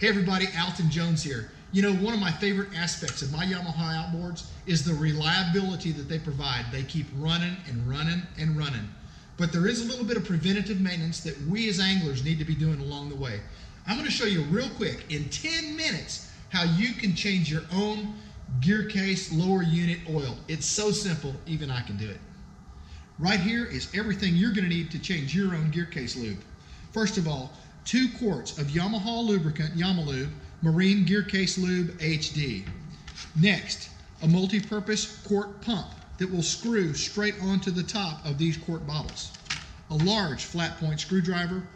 Hey everybody, Alton Jones here. You know, one of my favorite aspects of my Yamaha outboards is the reliability that they provide. They keep running and running and running. But there is a little bit of preventative maintenance that we as anglers need to be doing along the way. I'm going to show you real quick, in 10 minutes, how you can change your own Gearcase lower unit oil. It's so simple, even I can do it. Right here is everything you're going to need to change your own Gearcase lube. First of all, 2 quarts of Yamaha lubricant, Yamalube, Marine Gearcase Lube HD. Next, a multi-purpose quart pump that will screw straight onto the top of these quart bottles. A large flat point screwdriver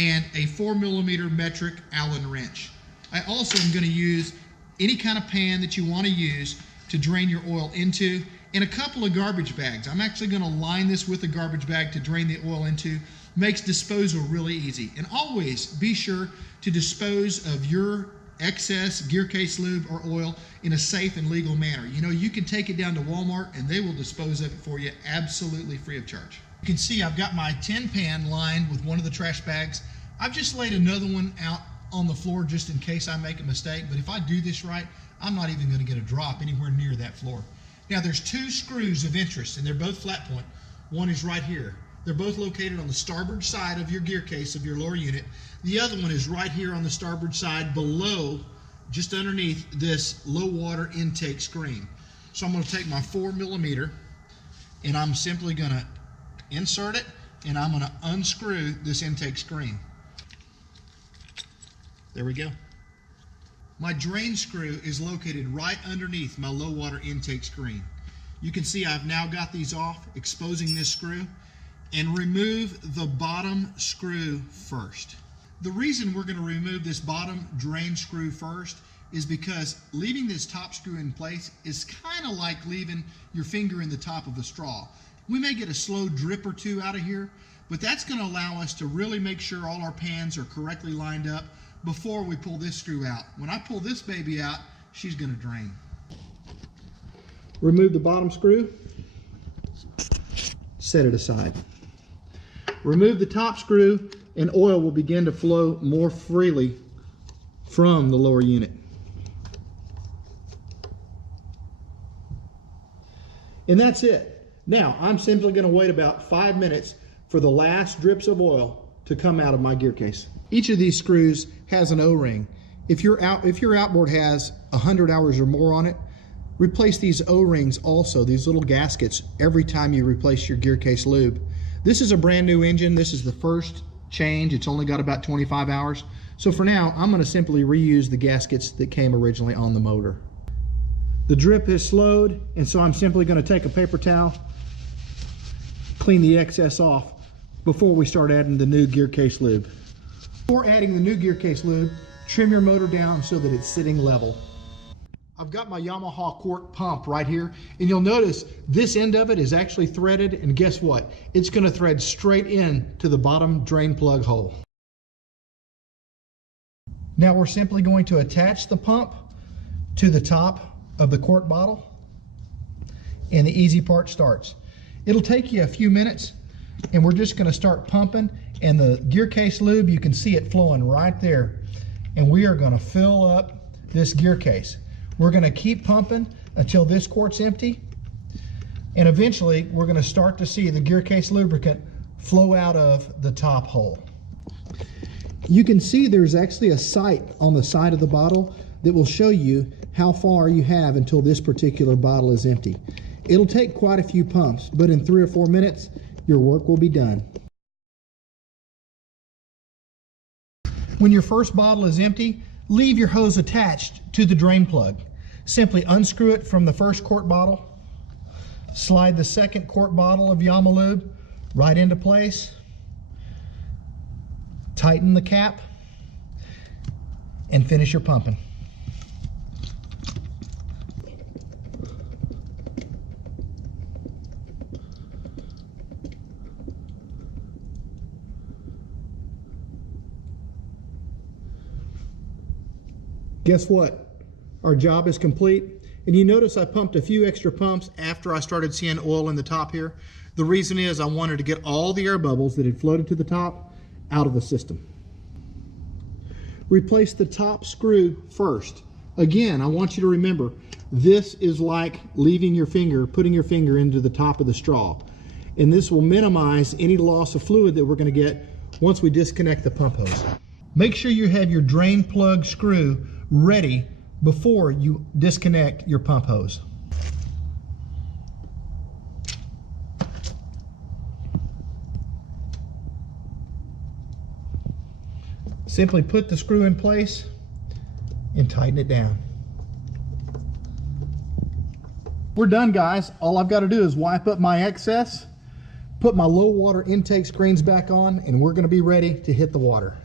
and a 4mm metric Allen wrench. I also am going to use any kind of pan that you want to use to drain your oil into, and a couple of garbage bags. I'm actually going to line this with a garbage bag to drain the oil into. Makes disposal really easy. And always be sure to dispose of your excess Gearcase lube or oil in a safe and legal manner. You know, you can take it down to Walmart and they will dispose of it for you absolutely free of charge. You can see I've got my tin pan lined with one of the trash bags. I've just laid another one out on the floor just in case I make a mistake, but if I do this right, I'm not even going to get a drop anywhere near that floor. Now there's 2 screws of interest and they're both flat point. One is right here. They're both located on the starboard side of your Gearcase of your lower unit. The other one is right here on the starboard side below, just underneath this low water intake screen. So I'm going to take my 4mm and I'm simply going to insert it and I'm going to unscrew this intake screen. There we go. My drain screw is located right underneath my low water intake screen. You can see I've now got these off, exposing this screw, and remove the bottom screw first. The reason we're going to remove this bottom drain screw first is because leaving this top screw in place is kind of like leaving your finger in the top of a straw. We may get a slow drip or two out of here, but that's going to allow us to really make sure all our pans are correctly lined up before we pull this screw out. When I pull this baby out, she's going to drain. Remove the bottom screw, set it aside. Remove the top screw and oil will begin to flow more freely from the lower unit. And that's it. Now I'm simply going to wait about 5 minutes for the last drips of oil to come out of my Gearcase. Each of these screws has an O-ring. If your outboard has 100 hours or more on it, replace these O-rings also, these little gaskets, every time you replace your Gearcase lube. This is a brand new engine. This is the first change. It's only got about 25 hours. So for now, I'm going to simply reuse the gaskets that came originally on the motor. The drip has slowed, and so I'm simply going to take a paper towel, clean the excess off before we start adding the new Gearcase lube. Before adding the new Gearcase lube, trim your motor down so that it's sitting level. I've got my Yamaha quart pump right here, and you'll notice this end of it is actually threaded, and guess what? It's going to thread straight in to the bottom drain plug hole. Now we're simply going to attach the pump to the top of the quart bottle, and the easy part starts. It'll take you a few minutes, and we're just going to start pumping, and the Gearcase lube, you can see it flowing right there, and we are going to fill up this Gearcase. We're going to keep pumping until this quart's empty, and eventually we're going to start to see the Gearcase lubricant flow out of the top hole. You can see there's actually a sight on the side of the bottle that will show you how far you have until this particular bottle is empty. It'll take quite a few pumps, but in 3 or 4 minutes your work will be done. When your first bottle is empty, leave your hose attached to the drain plug. Simply unscrew it from the first quart bottle, slide the second quart bottle of Yamalube right into place, tighten the cap, and finish your pumping. Guess what? Our job is complete. And you notice I pumped a few extra pumps after I started seeing oil in the top here. The reason is I wanted to get all the air bubbles that had floated to the top out of the system. replace the top screw first. Again, I want you to remember, this is like leaving your finger, putting your finger into the top of the straw. And this will minimize any loss of fluid that we're going to get once we disconnect the pump hose. Make sure you have your drain plug screw ready before you disconnect your pump hose. Simply put the screw in place and tighten it down. We're done, guys. All I've got to do is wipe up my excess, put my low water intake screens back on, and we're going to be ready to hit the water.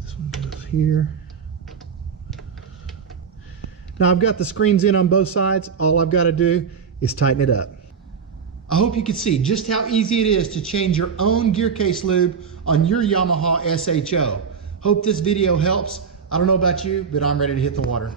This one goes here. Now I've got the screens in on both sides. All I've got to do is tighten it up. I hope you can see just how easy it is to change your own Gearcase lube on your Yamaha SHO. Hope this video helps. I don't know about you, but I'm ready to hit the water.